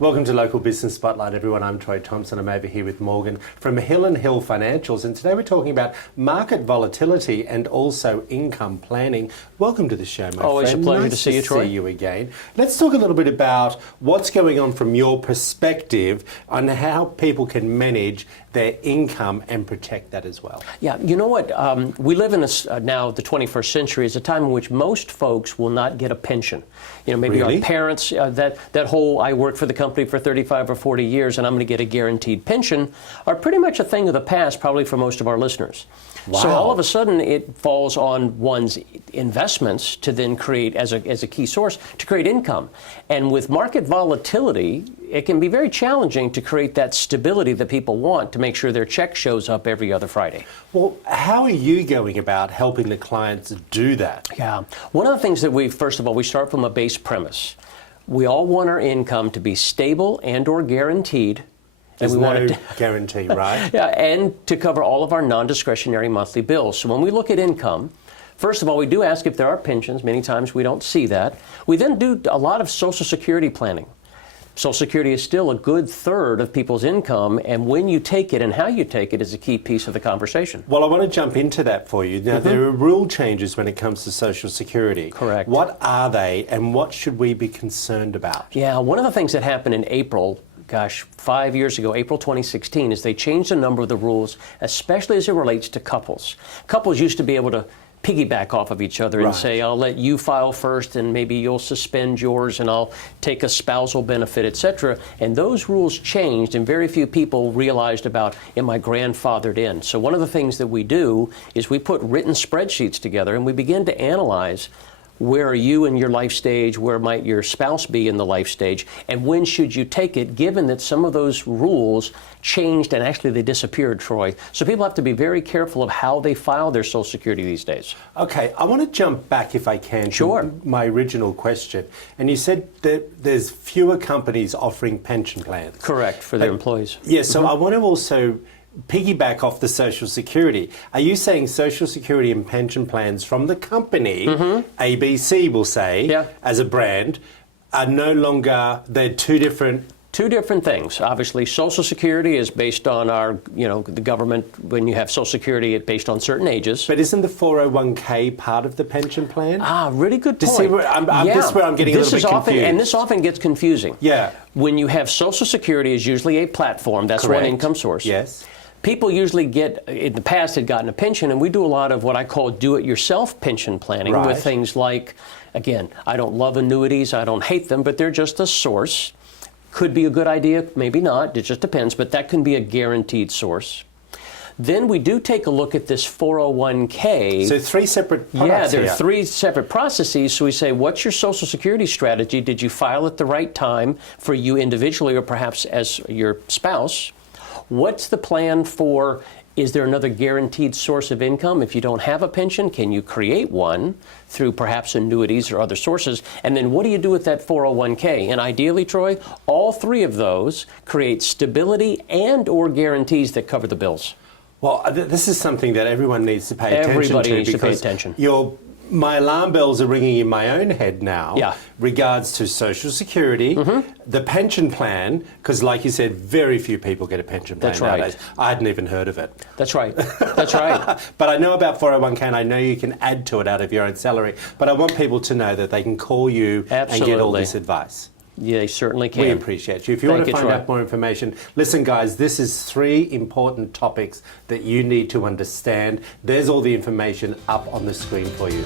Welcome to Local Business Spotlight, everyone. I'm Troy Thompson. I'm over here with Morgan from Hill & Hill Financials, and today we're talking about market volatility and also income planning. Welcome to the show, my friend. Always a pleasure to see you, Troy. Nice to see you again. Let's talk a little bit about what's going on from your perspective on how people can manage their income and protect that as well. Yeah, you know what? We live in now the 21st century is a time in which most folks will not get a pension. You know, maybe Really? our parents, that whole I work for the company for 35 or 40 years and I'm going to get a guaranteed pension are pretty much a thing of the past probably for most of our listeners. Wow. So all of a sudden it falls on one's investments to then create as a key source to create income. And with market volatility, it can be very challenging to create that stability that people want to make sure their check shows up every other Friday. Well, how are you going about helping the clients do that? Yeah. One of the things that first of all, we start from a base premise. We all want our income to be stable and or guaranteed. There's and we no want it guarantee, right? Yeah, and to cover all of our non-discretionary monthly bills. So when we look at income, first of all, we do ask if there are pensions. Many times we don't see that. We then do a lot of Social Security planning. Social Security is still a good third of people's income, and when you take it and how you take it is a key piece of the conversation. Well, I want to jump into that for you. Now, there are rule changes when it comes to Social Security. Correct. What are they, and what should we be concerned about? Yeah, one of the things that happened in April, 5 years ago, April 2016, is they changed a number of the rules, especially as it relates to couples. Couples used to be able to piggyback off of each other and say, I'll let you file first and maybe you'll suspend yours and I'll take a spousal benefit, etc. And those rules changed and very few people realized about, am I grandfathered in? So one of the things that we do is we put written spreadsheets together and we begin to analyze where are you in your life stage, where might your spouse be in the life stage, and when should you take it, given that some of those rules changed and actually they disappeared, Troy. So people have to be very careful of how they file their Social Security these days. Okay, I want to jump back, if I can, to my original question. And you said that there's fewer companies offering pension plans. Correct, for their employees. Yeah, so I want to also piggyback off the Social Security. Are you saying Social Security and pension plans from the company, ABC will say, as a brand, are no longer, they're two different things. Obviously, Social Security is based on our, the government, when you have Social Security, it's based on certain ages. But isn't the 401k part of the pension plan? Really good point. See where this is where I'm getting a little bit confused. And this often gets confusing. Yeah. When you have Social Security is usually a platform, that's one income source. Yes. People usually in the past had gotten a pension, and we do a lot of what I call do-it-yourself pension planning with things like, again, I don't love annuities, I don't hate them, but they're just a source. Could be a good idea, maybe not, it just depends, but that can be a guaranteed source. Then we do take a look at this 401k. So three separate products. Yeah, there are three separate processes. So we say, what's your Social Security strategy? Did you file at the right time for you individually or perhaps as your spouse? What's the plan for, is there another guaranteed source of income? If you don't have a pension, can you create one through perhaps annuities or other sources? And then what do you do with that 401k? And ideally, Troy, all three of those create stability and or guarantees that cover the bills. Well, this is something that everyone needs to pay attention to. Everybody needs to pay attention. My alarm bells are ringing in my own head now regards to Social Security, the pension plan, because like you said, very few people get a pension plan nowadays. I hadn't even heard of it. That's right. That's right. But I know about 401k and I know you can add to it out of your own salary. But I want people to know that they can call you and get all this advice. Yeah, they certainly can. We appreciate you. If you want to find out more information, listen, guys, this is 3 important topics that you need to understand. There's all the information up on the screen for you.